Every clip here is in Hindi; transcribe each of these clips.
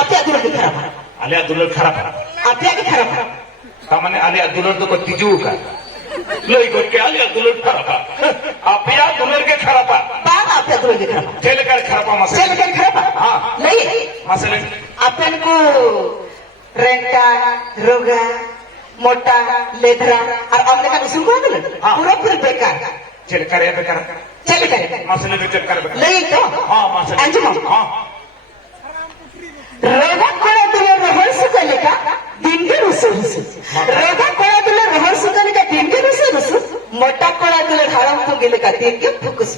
आपल्या दुलर खराब आलिया दुलर खराब आपल्या खराब तामाने आलिया दुलर तो को तिजू का लई को के आलिया दुलर खराब आपया दुलर के खराब बाग आपल्या दुलर खराब तेल कर खराब मसले चल कर खराब हां नहीं मसले अपन को रेंटा रोगा मोटा लेधरा और हमने का उसूल को दिल पूरा पूरा बेकार चल करे बेकार चल करे मसले भी चल कर नहीं तो हां मसले अंजुम हां रोगा कोड़ा तुले रहर सुकले का दिन के रुसु रोगा कोड़ा तुले रहर सुकले का दिन के रुसु मोटा कोड़ा तुले हराम तो गेले का दिन के फुकुस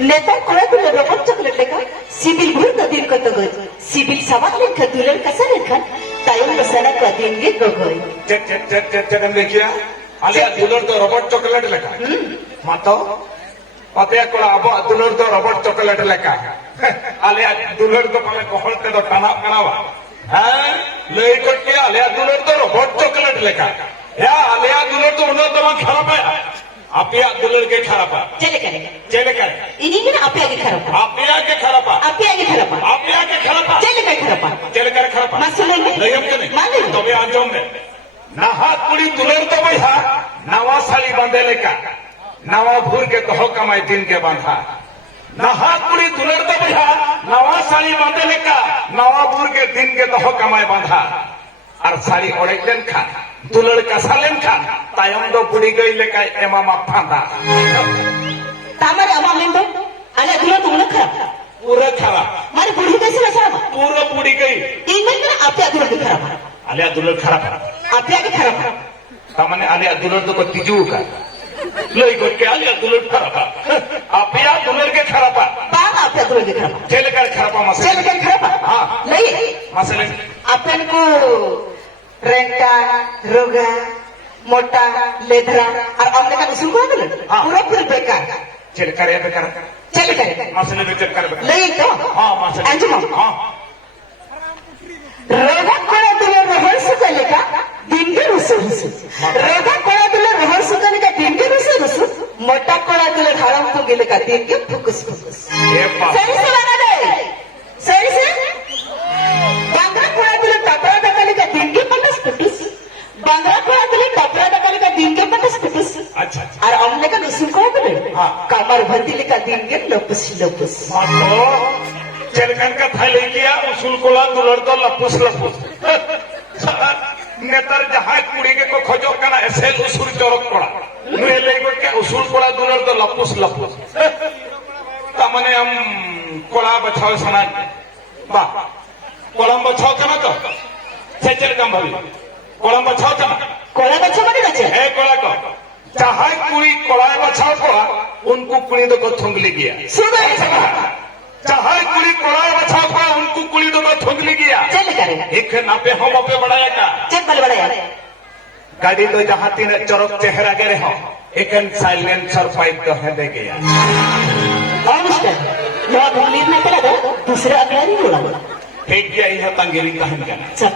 नेता कोड़ा तुले रहर चॉकलेट लेका सिबिल भूर का दिन को तो गई सिबिल सवाल लेखा दुलर कसा लेखा तायम बसना का दिन के गई चेक देखिया आलिया दुलर तो रबड़ चॉकलेट लेका मातो पतिया कोड़ा अब दुलर तो रबड़ चॉकलेट लेका आलिया दुलर तो पहले कोहलते तो टाना कनावा हैं ले के आलिया दुलर तो रबड़ चॉकलेट लेका या आलिया दुलर तो उन्होंने तो खराब है आपिया दुलर के खराब चले करे इन्हीं के आपिया के खराब आपिया के खराब आपिया के खराब आपिया के खराब चले कर खराब मसले नहीं हम के नहीं तो बे आंजोम में नहा कुड़ी दुलर तो भैया नवा साली बांधे लेका नवा भूर के कहो कमाई दिन के बांधा नहा कुड़ी दुलर तो भैया नवा साली बांधे लेका नवा भूर के दिन के कहो कमाई बांधा और साली ओढ़े लेन खा दुलर का सालेन खा तायम दो बुढ़ी गई लेका एमा मा फांदा तामरे अमा में तो अले दुलर तुमने खराब पूरा खराब मारी बुढ़ी कैसे रसा पूरा बुढ़ी गई इनमें ना आपिया दुलर के खराब आलिया दुलर खराब आपिया के खराब तामने आलिया दुलर तो को तिजू का लई को के आलिया दुलर खराब आपिया दुलर के खराब बाग आपल्या दुलर के खराब तेल कर खराब मसले चल कर खराब हां नहीं मसले अपन को रेंटा रोगा मोटा लेधरा और हमने का उसूल को दिल पूरा पूरा बेकार चल करे बेकार चल करे मसले भी चल कर नहीं तो हां मसले अंजुम हां रोगा कोड़ा तुले रहर सुकले का दिन के रुसु रोगा कोड़ा तुले रहर सुकले का दिन के रुसु मोटा कोड़ा तुले हराम तो गेले का दिन के फुकुस ए बाप सही से लगा दे सही से बांगरा कोड़ा तुले टपरा दकले का दिन के पटस फुकुस बांगरा कोड़ा तुले टपरा दकले का दिन के पटस फुकुस अच्छा और हमने का उसूल को दिल कमर भंतिले का दिन के लपुस मातो चलकन का थैले किया उसूल कोला दुलर तो लपुस नेतर जहां कुड़ी के को खोजो कना ऐसे उसूल चोरक पड़ा नुए ले को के उसूल कोला दुलर तो लपुस तमने हम कोला बचाओ सना बा कोलम बचाओ कना तो चल कम भवी कोलम बचाओ कना कोला बच्चा बने बच्चे ए कोला को चाहे कुड़ी कोला बचाओ कोला उनको कुड़ी तो को थुंगली गया सुनो चाहे कुड़ी कोला बचाओ कोला उनको कुड़ी तो को थुंगली गया चल करे एक नापे हम पे बढ़ाया का चल बल बड़ा गाड़ी तो जहां तीन चौरक चेहरा गे रहे एक साइलेंसर पाइप तो है दे गया नवा भूमिर में दूसरे अगला नहीं बोला ठीक गया यह तंगेरी कहन का चल